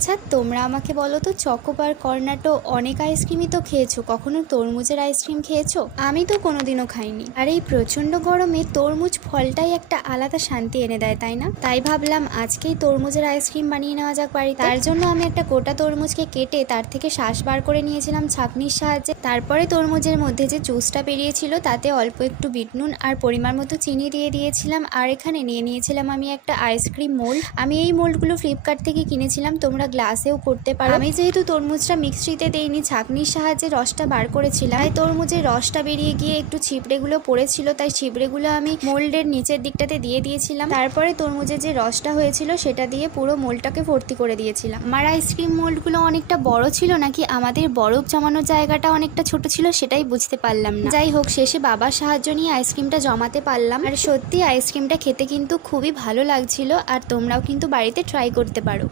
আচ্ছা তোমরা আমাকে বলো তো, চকোবার কর্নেটো অনেক আইসক্রিমই তো খেয়েছো, কখনো তরমুজের আইসক্রিম খেয়েছো? আমি তো কোনোদিনও খাইনি। আর এই প্রচন্ড গরমে তরমুজ ফলটাই একটা আলাদা শান্তি এনে দেয়, তাই না? তাই ভাবলাম আজকেই তরমুজের আইসক্রিম বানিয়ে নেওয়া যাক বাড়িতে। তার জন্য আমি একটা গোটা তরমুজকে কেটে তার থেকে শাঁস বার করে নিয়েছিলাম ছাঁকনির সাহায্যে। তারপরে তরমুজের মধ্যে যে জুসটা বেরিয়েছিল তাতে অল্প একটু বিট নুন আর পরিমাণ মতো চিনি দিয়ে দিয়েছিলাম। আর এখানে নিয়ে নিয়েছিলাম আমি একটা আইসক্রিম মোল্ড। আমি এই মোল্ডগুলো ফ্লিপকার্ট থেকে কিনেছিলাম, তোমরা গ্লাসেও করতে পারো। আমি যেহেতু তরমুজটা মিক্সিতে দেইনি, ছাঁকনির সাহায্যে রসটা বার করেছিলাম, তাই তরমুজের রসটা বেরিয়ে গিয়ে একটু ছিবড়েগুলো পড়েছিল, তাই ছিবড়েগুলো আমি মোল্ডের নিচের দিকটাতে দিয়ে দিয়েছিলাম। তারপরে তরমুজের যে রসটা হয়েছিল সেটা দিয়ে পুরো মোল্ডটাকে ভর্তি করে দিয়েছিলাম। আমার আইসক্রিম মোল্ডগুলো অনেকটা বড় ছিল নাকি আমাদের বরফ জমানোর জায়গাটা অনেকটা ছোট ছিল সেটাই বুঝতে পারলাম না। যাই হোক, শেষে বাবার সাহায্য নিয়ে আইসক্রিমটা জমাতে পারলাম। আর সত্যি আইসক্রিমটা খেতে কিন্তু খুবই ভালো লাগছিল, আর তোমরাও কিন্তু বাড়িতে ট্রাই করতে পারো।